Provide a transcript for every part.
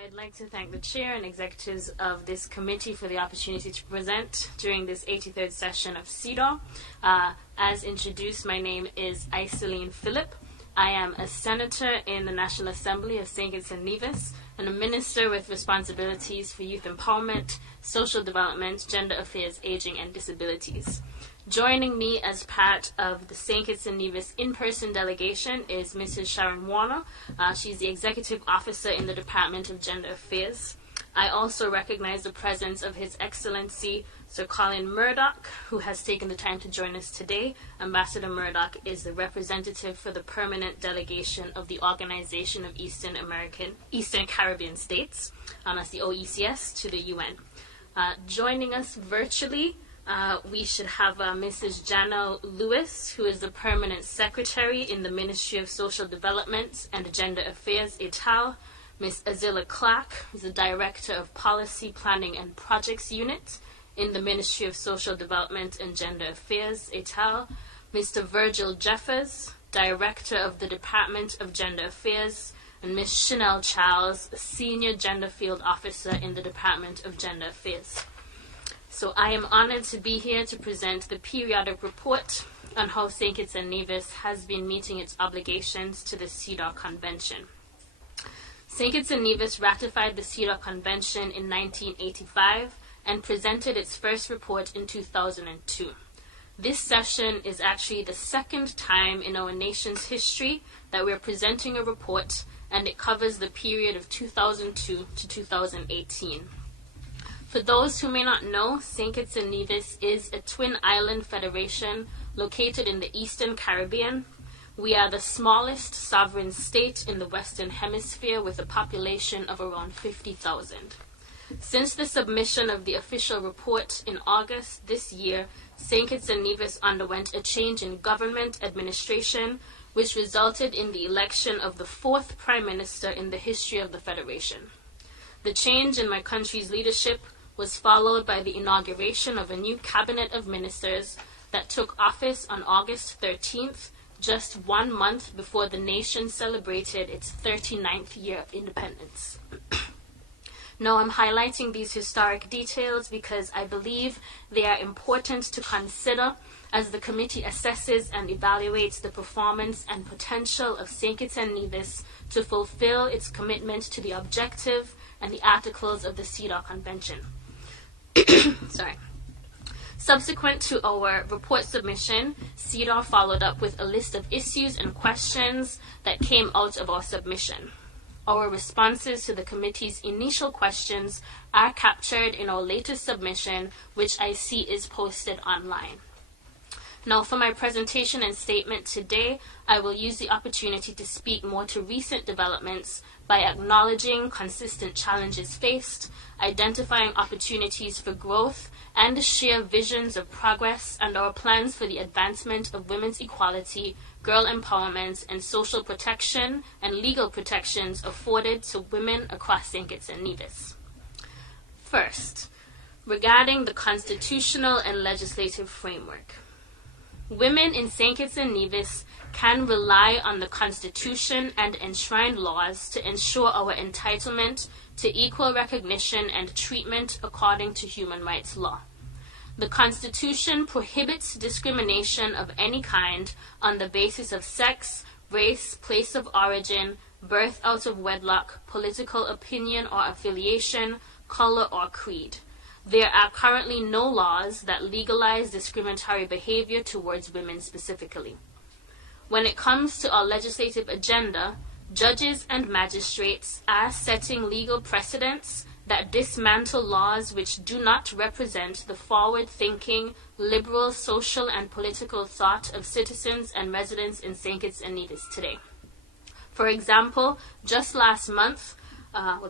I'd like to thank the chair and executives of this committee for the opportunity to present during this 83rd session of CEDAW. As introduced, my name is Isalean Phillip. I am a senator in the National Assembly of St. Kitts and Nevis and a minister with responsibilities for youth empowerment, social development, gender affairs, aging, and disabilities. Joining me as part of the St. Kitts and Nevis in-person delegation is Mrs. Sharon Warner. She's the Executive Officer in the Department of Gender Affairs. I also recognize the presence of His Excellency Sir Colin Murdoch, who has taken the time to join us today. Ambassador Murdoch is the representative for the permanent delegation of the Organization of Eastern Caribbean States, that's the OECS, to the UN. Joining us virtually, we should have Mrs. Janelle Lewis, who is the Permanent Secretary in the Ministry of Social Development and Gender Affairs, ETAL. Ms. Azilla Clark, who is the Director of Policy, Planning and Projects Unit in the Ministry of Social Development and Gender Affairs, ETAL. Mr. Virgil Jeffers, Director of the Department of Gender Affairs, and Ms. Chanel Charles, Senior Gender Field Officer in the Department of Gender Affairs. So I am honored to be here to present the periodic report on how St. Kitts and Nevis has been meeting its obligations to the CEDAW Convention. St. Kitts and Nevis ratified the CEDAW Convention in 1985 and presented its first report in 2002. This session is actually the second time in our nation's history that we are presenting a report, and it covers the period of 2002 to 2018. For those who may not know, St. Kitts and Nevis is a twin island federation located in the Eastern Caribbean. We are the smallest sovereign state in the Western Hemisphere with a population of around 50,000. Since the submission of the official report in August this year, St. Kitts and Nevis underwent a change in government administration, which resulted in the election of the fourth Prime Minister in the history of the Federation. The change in my country's leadership was followed by the inauguration of a new cabinet of ministers that took office on August 13th, just 1 month before the nation celebrated its 39th year of independence. Now, I'm highlighting these historic details because I believe they are important to consider as the committee assesses and evaluates the performance and potential of St. Kitts and Nevis to fulfill its commitment to the objective and the articles of the CEDAW Convention. Subsequent to our report submission, CEDAW followed up with a list of issues and questions that came out of our submission. Our responses to the committee's initial questions are captured in our latest submission, which I see is posted online. Now, for my presentation and statement today, I will use the opportunity to speak more to recent developments by acknowledging consistent challenges faced, identifying opportunities for growth, and share visions of progress and our plans for the advancement of women's equality, girl empowerment, and social protection and legal protections afforded to women across St. Kitts and Nevis. First, regarding the constitutional and legislative framework. Women in St. Kitts and Nevis can rely on the Constitution and enshrined laws to ensure our entitlement to equal recognition and treatment according to human rights law. The Constitution prohibits discrimination of any kind on the basis of sex, race, place of origin, birth out of wedlock, political opinion or affiliation, color or creed. There are currently no laws that legalize discriminatory behavior towards women specifically. When it comes to our legislative agenda, judges and magistrates are setting legal precedents that dismantle laws which do not represent the forward-thinking, liberal, social, and political thought of citizens and residents in St. Kitts and Nevis today. For example, just last month,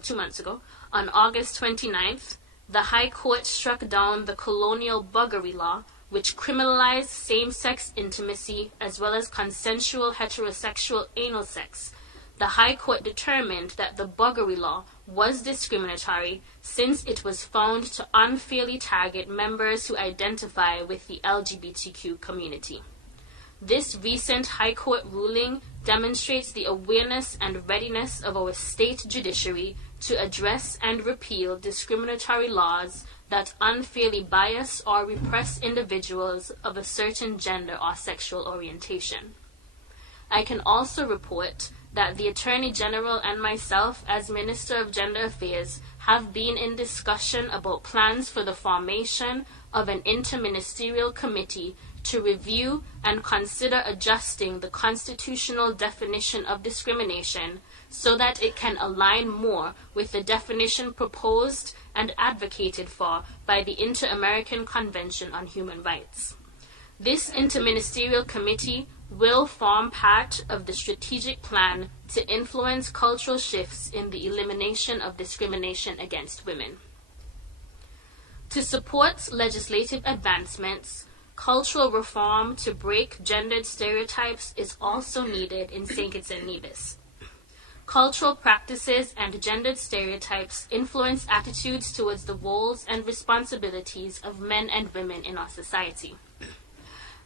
2 months ago, on August 29th, the High Court struck down the colonial buggery law, which criminalized same-sex intimacy as well as consensual heterosexual anal sex. The High Court determined that the buggery law was discriminatory since it was found to unfairly target members who identify with the LGBTQ community. This recent High Court ruling demonstrates the awareness and readiness of our state judiciary to address and repeal discriminatory laws that unfairly bias or repress individuals of a certain gender or sexual orientation. I can also report that the Attorney General and myself, as Minister of Gender Affairs, have been in discussion about plans for the formation of an interministerial committee to review and consider adjusting the constitutional definition of discrimination so that it can align more with the definition proposed and advocated for by the Inter-American Convention on Human Rights. This interministerial committee will form part of the strategic plan to influence cultural shifts in the elimination of discrimination against women. To support legislative advancements, cultural reform to break gendered stereotypes is also needed in St. Kitts and Nevis. Cultural practices and gendered stereotypes influence attitudes towards the roles and responsibilities of men and women in our society.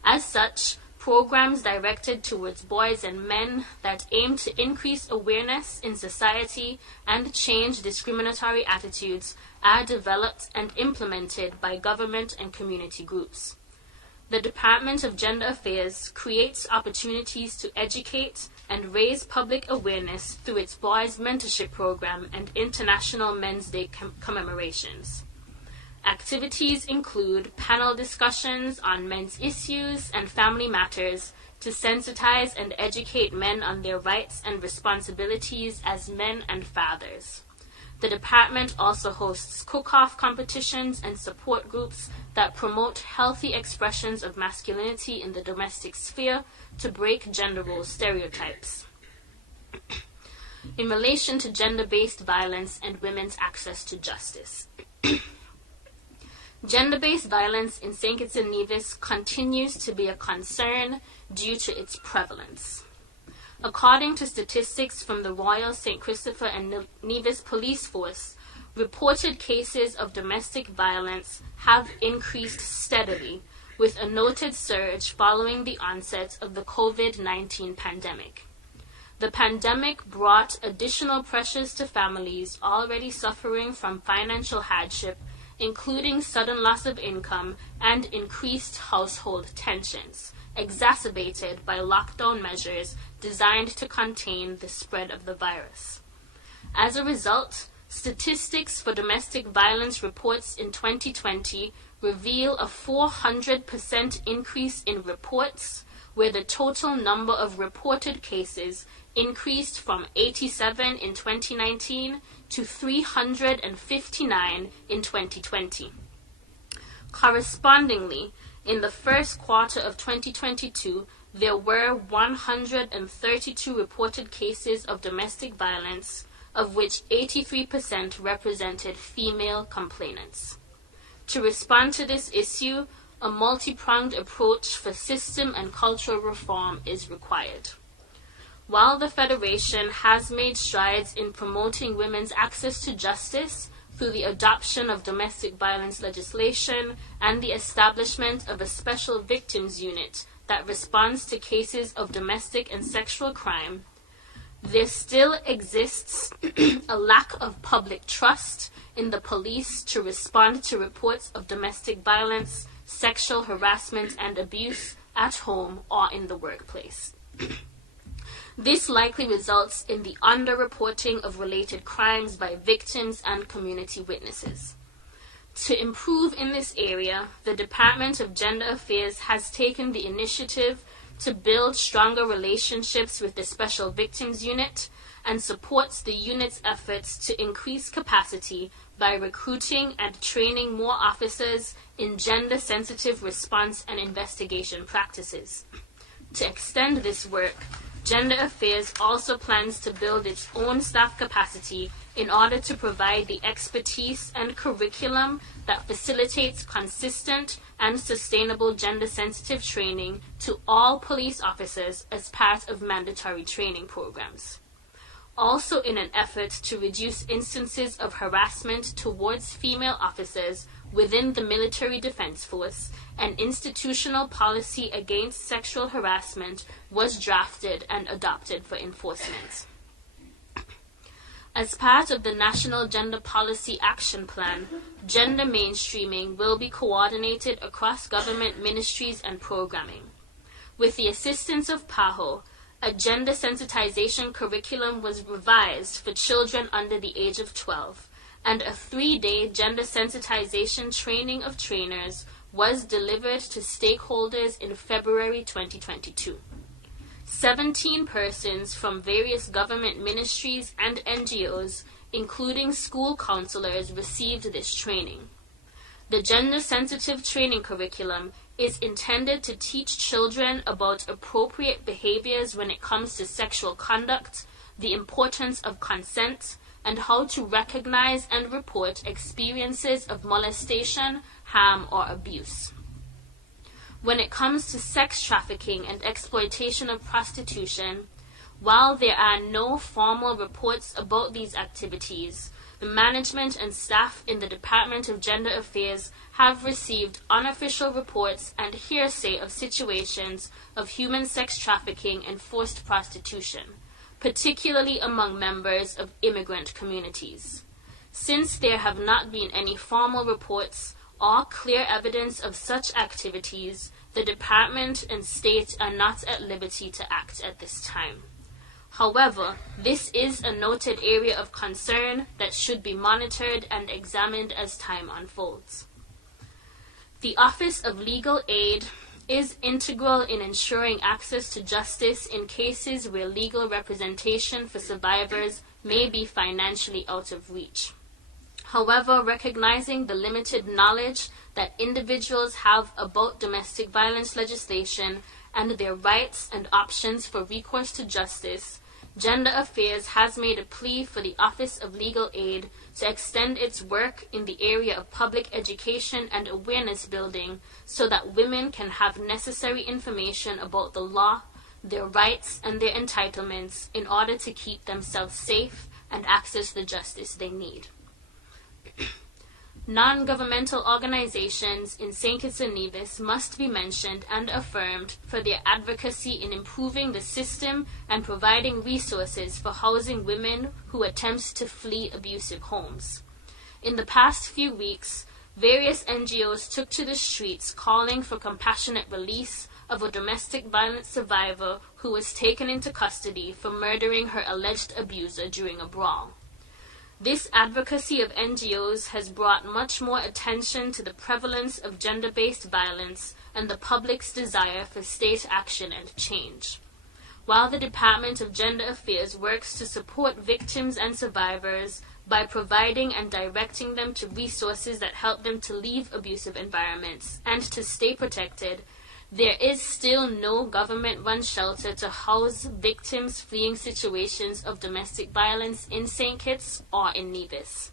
As such, programs directed towards boys and men that aim to increase awareness in society and change discriminatory attitudes are developed and implemented by government and community groups. The Department of Gender Affairs creates opportunities to educate and raise public awareness through its Boys Mentorship Program and International Men's Day commemorations. Activities include panel discussions on men's issues and family matters to sensitize and educate men on their rights and responsibilities as men and fathers. The department also hosts cook-off competitions and support groups that promote healthy expressions of masculinity in the domestic sphere to break gender role stereotypes. In relation to gender-based violence and women's access to justice. Gender-based violence in St. Kitts and Nevis continues to be a concern due to its prevalence. According to statistics from the Royal St. Christopher and Nevis Police Force, reported cases of domestic violence have increased steadily, with a noted surge following the onset of the COVID-19 pandemic. The pandemic brought additional pressures to families already suffering from financial hardship, including sudden loss of income and increased household tensions, exacerbated by lockdown measures designed to contain the spread of the virus. As a result, statistics for domestic violence reports in 2020 reveal a 400% increase in reports, where the total number of reported cases increased from 87 in 2019 to 359 in 2020. Correspondingly, in the first quarter of 2022, there were 132 reported cases of domestic violence, of which 83% represented female complainants. To respond to this issue, a multi-pronged approach for system and cultural reform is required. While the Federation has made strides in promoting women's access to justice through the adoption of domestic violence legislation and the establishment of a special victims unit that responds to cases of domestic and sexual crime, there still exists a lack of public trust in the police to respond to reports of domestic violence, sexual harassment, and abuse at home or in the workplace. This likely results in the underreporting of related crimes by victims and community witnesses. To improve in this area, the Department of Gender Affairs has taken the initiative to build stronger relationships with the Special Victims Unit and supports the unit's efforts to increase capacity by recruiting and training more officers in gender-sensitive response and investigation practices. To extend this work, Gender Affairs also plans to build its own staff capacity in order to provide the expertise and curriculum that facilitates consistent and sustainable gender-sensitive training to all police officers as part of mandatory training programs. Also, in an effort to reduce instances of harassment towards female officers within the Military Defense Force, an institutional policy against sexual harassment was drafted and adopted for enforcement. As part of the National Gender Policy Action Plan, gender mainstreaming will be coordinated across government ministries and programming. With the assistance of PAHO, a gender sensitization curriculum was revised for children under the age of 12, and a 3-day gender sensitization training of trainers was delivered to stakeholders in February 2022. 17 persons from various government ministries and NGOs, including school counselors, received this training. The gender-sensitive training curriculum is intended to teach children about appropriate behaviors when it comes to sexual conduct, the importance of consent, and how to recognize and report experiences of molestation, harm, or abuse. When it comes to sex trafficking and exploitation of prostitution, while there are no formal reports about these activities, the management and staff in the Department of Gender Affairs have received unofficial reports and hearsay of situations of human sex trafficking and forced prostitution, particularly among members of immigrant communities. Since there have not been any formal reports or clear evidence of such activities, the department and state are not at liberty to act at this time. However, this is a noted area of concern that should be monitored and examined as time unfolds. The Office of Legal Aid is integral in ensuring access to justice in cases where legal representation for survivors may be financially out of reach. However, recognizing the limited knowledge that individuals have about domestic violence legislation and their rights and options for recourse to justice, Gender Affairs has made a plea for the Office of Legal Aid to extend its work in the area of public education and awareness building so that women can have necessary information about the law, their rights, and their entitlements in order to keep themselves safe and access the justice they need. Non-governmental organizations in St. Kitts and Nevis must be mentioned and affirmed for their advocacy in improving the system and providing resources for housing women who attempt to flee abusive homes. In the past few weeks, various NGOs took to the streets calling for compassionate release of a domestic violence survivor who was taken into custody for murdering her alleged abuser during a brawl. This advocacy of NGOs has brought much more attention to the prevalence of gender-based violence and the public's desire for state action and change. While the Department of Gender Affairs works to support victims and survivors by providing and directing them to resources that help them to leave abusive environments and to stay protected, there is still no government-run shelter to house victims fleeing situations of domestic violence in St. Kitts or in Nevis.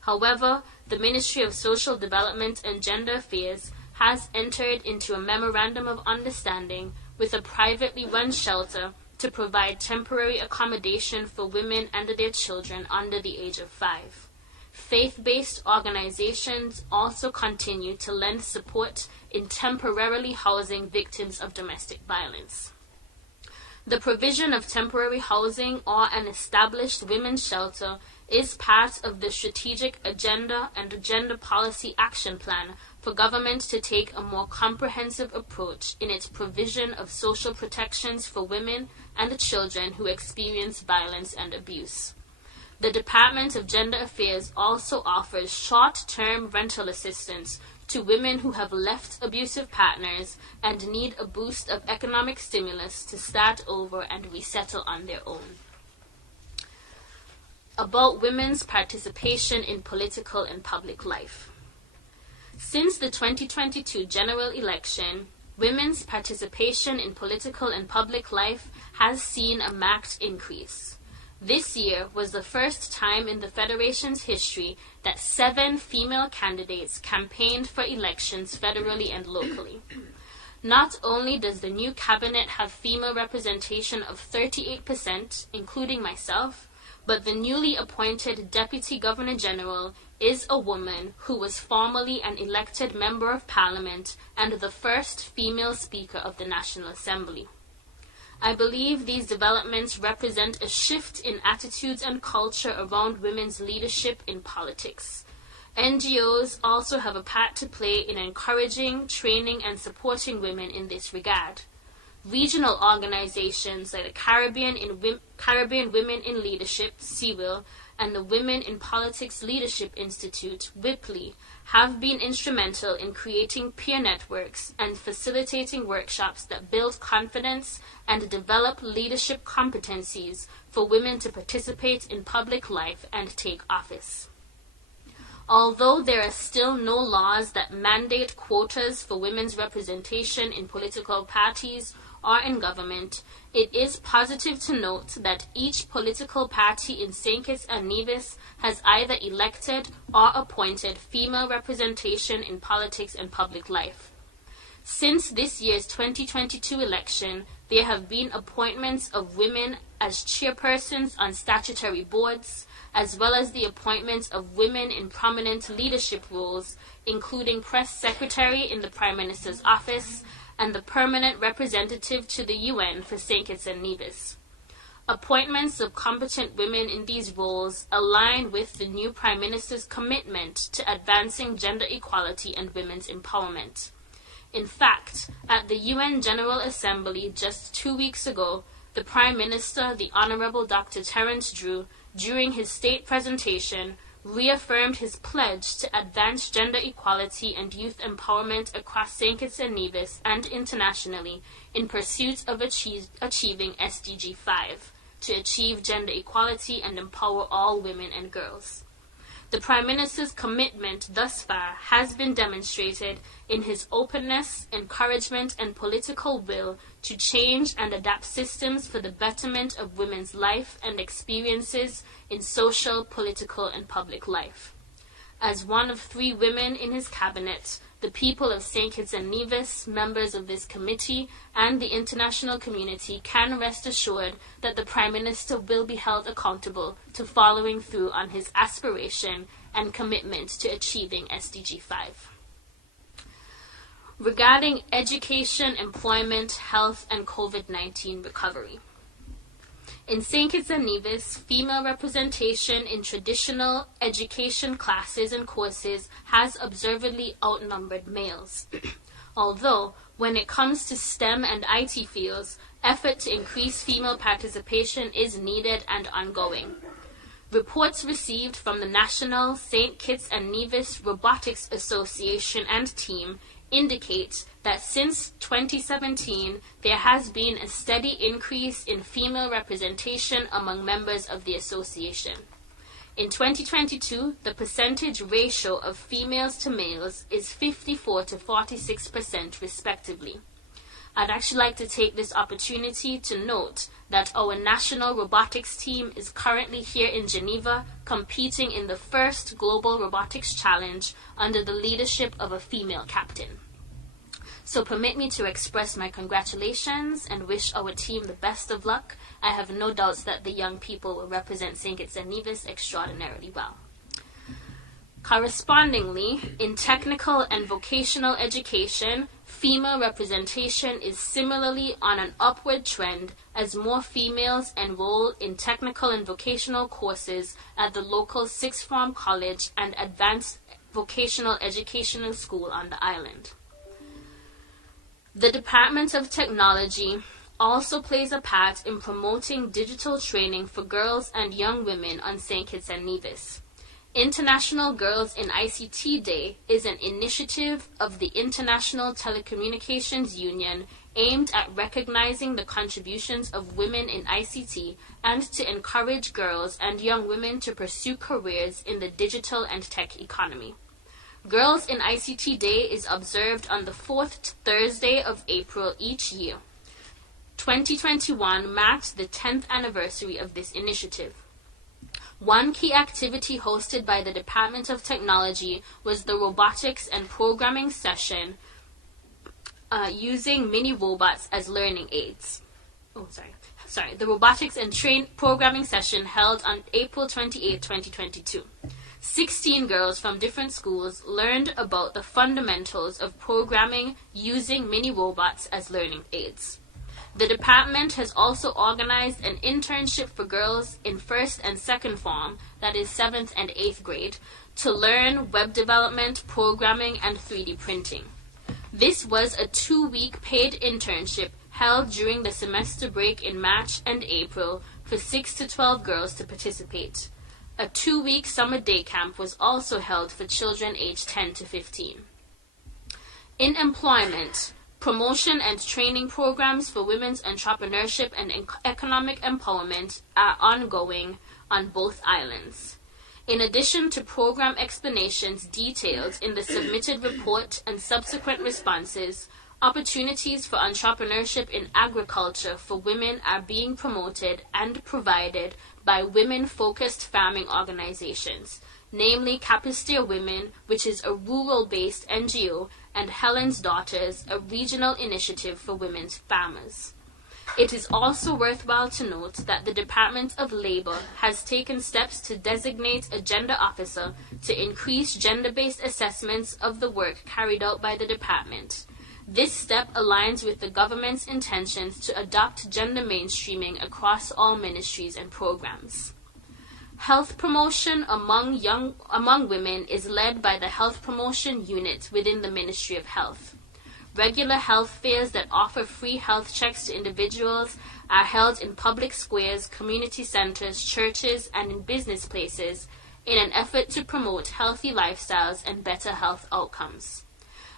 However, the Ministry of Social Development and Gender Affairs has entered into a memorandum of understanding with a privately run shelter to provide temporary accommodation for women and their children under the age of 5. Faith-based organizations also continue to lend support in temporarily housing victims of domestic violence. The provision of temporary housing or an established women's shelter is part of the Strategic Agenda and Gender Policy Action Plan for government to take a more comprehensive approach in its provision of social protections for women and children who experience violence and abuse. The Department of Gender Affairs also offers short-term rental assistance to women who have left abusive partners and need a boost of economic stimulus to start over and resettle on their own. About women's participation in political and public life. Since the 2022 general election, women's participation in political and public life has seen a marked increase. This year was the first time in the Federation's history that 7 female candidates campaigned for elections federally and locally. Not only does the new cabinet have female representation of 38%, including myself, but the newly appointed Deputy Governor General is a woman who was formerly an elected Member of Parliament and the first female Speaker of the National Assembly. I believe these developments represent a shift in attitudes and culture around women's leadership in politics. NGOs also have a part to play in encouraging, training, and supporting women in this regard. Regional organizations like the Caribbean Women in Leadership, CWIL, and the Women in Politics Leadership Institute, WIPLE, have been instrumental in creating peer networks and facilitating workshops that build confidence and develop leadership competencies for women to participate in public life and take office. Although there are still no laws that mandate quotas for women's representation in political parties or in government, it is positive to note that each political party in St. Kitts and Nevis has either elected or appointed female representation in politics and public life. Since this year's 2022 election, there have been appointments of women as chairpersons on statutory boards, as well as the appointments of women in prominent leadership roles, including press secretary in the Prime Minister's office and the permanent representative to the UN for St. Kitts and Nevis. Appointments of competent women in these roles align with the new Prime Minister's commitment to advancing gender equality and women's empowerment. In fact, at the UN General Assembly just 2 weeks ago, the Prime Minister, the Honourable Dr. Terence Drew, during his state presentation, reaffirmed his pledge to advance gender equality and youth empowerment across St. Kitts and Nevis and internationally in pursuit of achieving SDG 5, to achieve gender equality and empower all women and girls. The Prime Minister's commitment thus far has been demonstrated in his openness, encouragement, and political will to change and adapt systems for the betterment of women's life and experiences in social, political, and public life. As one of 3 women in his cabinet, the people of St. Kitts and Nevis, members of this committee, and the international community can rest assured that the Prime Minister will be held accountable to following through on his aspiration and commitment to achieving SDG 5. Regarding education, employment, health, and COVID-19 recovery. In St. Kitts and Nevis, female representation in traditional education classes and courses has observably outnumbered males. Although, when it comes to STEM and IT fields, effort to increase female participation is needed and ongoing. Reports received from the National St. Kitts and Nevis Robotics Association and team indicate that since 2017, there has been a steady increase in female representation among members of the association. In 2022, the percentage ratio of females to males is 54 to 46% respectively. I'd actually like to take this opportunity to note that our national robotics team is currently here in Geneva competing in the first Global Robotics Challenge under the leadership of a female captain. So permit me to express my congratulations and wish our team the best of luck. I have no doubts that the young people will represent St. Kitts and Nevis extraordinarily well. Correspondingly, in technical and vocational education, female representation is similarly on an upward trend as more females enroll in technical and vocational courses at the local sixth form college and advanced vocational educational school on the island. The Department of Technology also plays a part in promoting digital training for girls and young women on St. Kitts and Nevis. International Girls in ICT Day is an initiative of the International Telecommunications Union aimed at recognizing the contributions of women in ICT and to encourage girls and young women to pursue careers in the digital and tech economy. Girls in ICT Day is observed on the 4th Thursday of April each year. 2021 marked the 10th anniversary of this initiative. One key activity hosted by the Department of Technology was the robotics and programming session using mini robots as learning aids. The robotics and programming session held on April 28, 2022. 16 girls from different schools learned about the fundamentals of programming using mini robots as learning aids. The department has also organized an internship for girls in 1st and 2nd form, that is 7th and 8th grade, to learn web development, programming, and 3D printing. This was a 2-week paid internship held during the semester break in March and April for 6 to 12 girls to participate. A 2-week summer day camp was also held for children aged 10 to 15. In employment, promotion and training programs for women's entrepreneurship and economic empowerment are ongoing on both islands. In addition to program explanations detailed in the submitted report and subsequent responses, opportunities for entrepreneurship in agriculture for women are being promoted and provided by women-focused farming organizations, namely Capisteer Women, which is a rural-based NGO, and Helen's Daughters, a regional initiative for women's farmers. It is also worthwhile to note that the Department of Labor has taken steps to designate a gender officer to increase gender-based assessments of the work carried out by the department. This step aligns with the government's intentions to adopt gender mainstreaming across all ministries and programs. Health promotion among women is led by the Health Promotion Unit within the Ministry of Health. Regular health fairs that offer free health checks to individuals are held in public squares, community centers, churches, and in business places in an effort to promote healthy lifestyles and better health outcomes.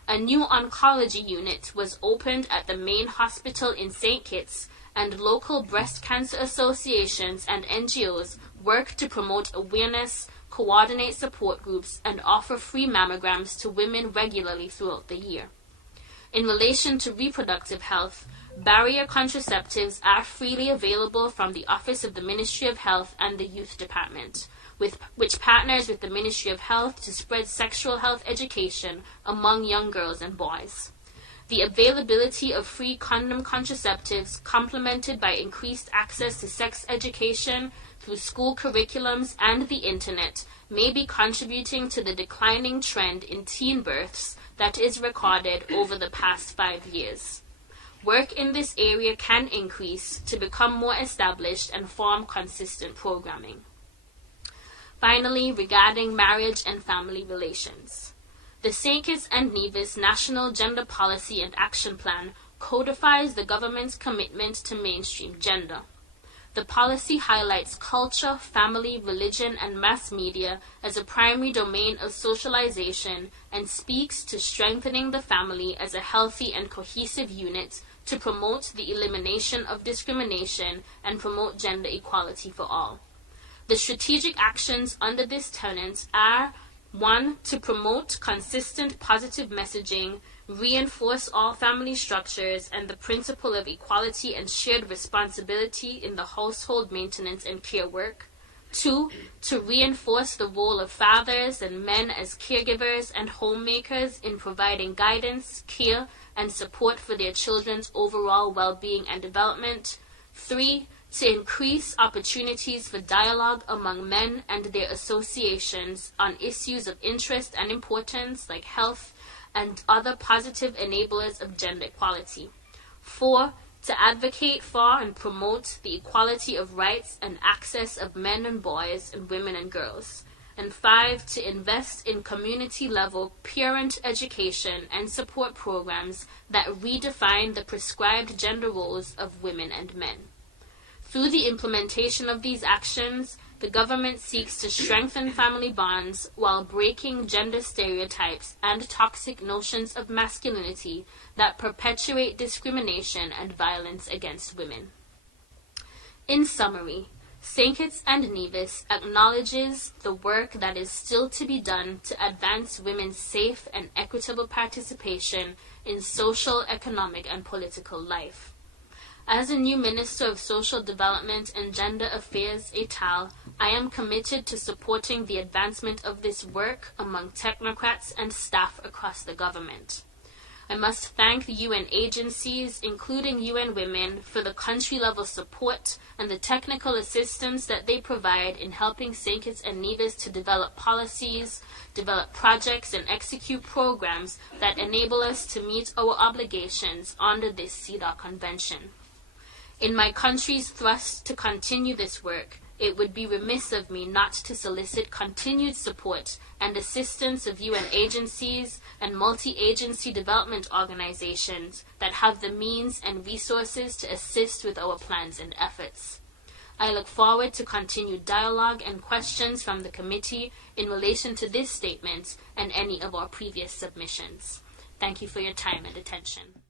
A new oncology unit was opened at the main hospital in St. Kitts, and local breast cancer associations and NGOs work to promote awareness, coordinate support groups, and offer free mammograms to women regularly throughout the year. In relation to reproductive health, barrier contraceptives are freely available from the Office of the Ministry of Health and the Youth Department, which partners with the Ministry of Health to spread sexual health education among young girls and boys. The availability of free condom contraceptives, complemented by increased access to sex education through school curriculums and the internet, may be contributing to the declining trend in teen births that is recorded over the past 5 years. Work in this area can increase to become more established and form consistent programming. Finally, regarding marriage and family relations. The St. Kitts and Nevis National Gender Policy and Action Plan codifies the government's commitment to mainstream gender. The policy highlights culture, family, religion, and mass media as a primary domain of socialization and speaks to strengthening the family as a healthy and cohesive unit to promote the elimination of discrimination and promote gender equality for all. The strategic actions under this tenet are: 1. To promote consistent positive messaging, reinforce all family structures and the principle of equality and shared responsibility in the household maintenance and care work. 2. To reinforce the role of fathers and men as caregivers and homemakers in providing guidance, care, and support for their children's overall well-being and development. 3. To increase opportunities for dialogue among men and their associations on issues of interest and importance like health and other positive enablers of gender equality. 4. To advocate for and promote the equality of rights and access of men and boys and women and girls. And 5. To invest in community-level parent education and support programs that redefine the prescribed gender roles of women and men. Through the implementation of these actions, the government seeks to strengthen family bonds while breaking gender stereotypes and toxic notions of masculinity that perpetuate discrimination and violence against women. In summary, St. Kitts and Nevis acknowledges the work that is still to be done to advance women's safe and equitable participation in social, economic, and political life. As a new Minister of Social Development and Gender Affairs et al., I am committed to supporting the advancement of this work among technocrats and staff across the government. I must thank the UN agencies, including UN Women, for the country-level support and the technical assistance that they provide in helping St. Kitts and Nevis to develop policies, develop projects, and execute programs that enable us to meet our obligations under this CEDAW Convention. In my country's thrust to continue this work, it would be remiss of me not to solicit continued support and assistance of UN agencies and multi-agency development organizations that have the means and resources to assist with our plans and efforts. I look forward to continued dialogue and questions from the committee in relation to this statement and any of our previous submissions. Thank you for your time and attention.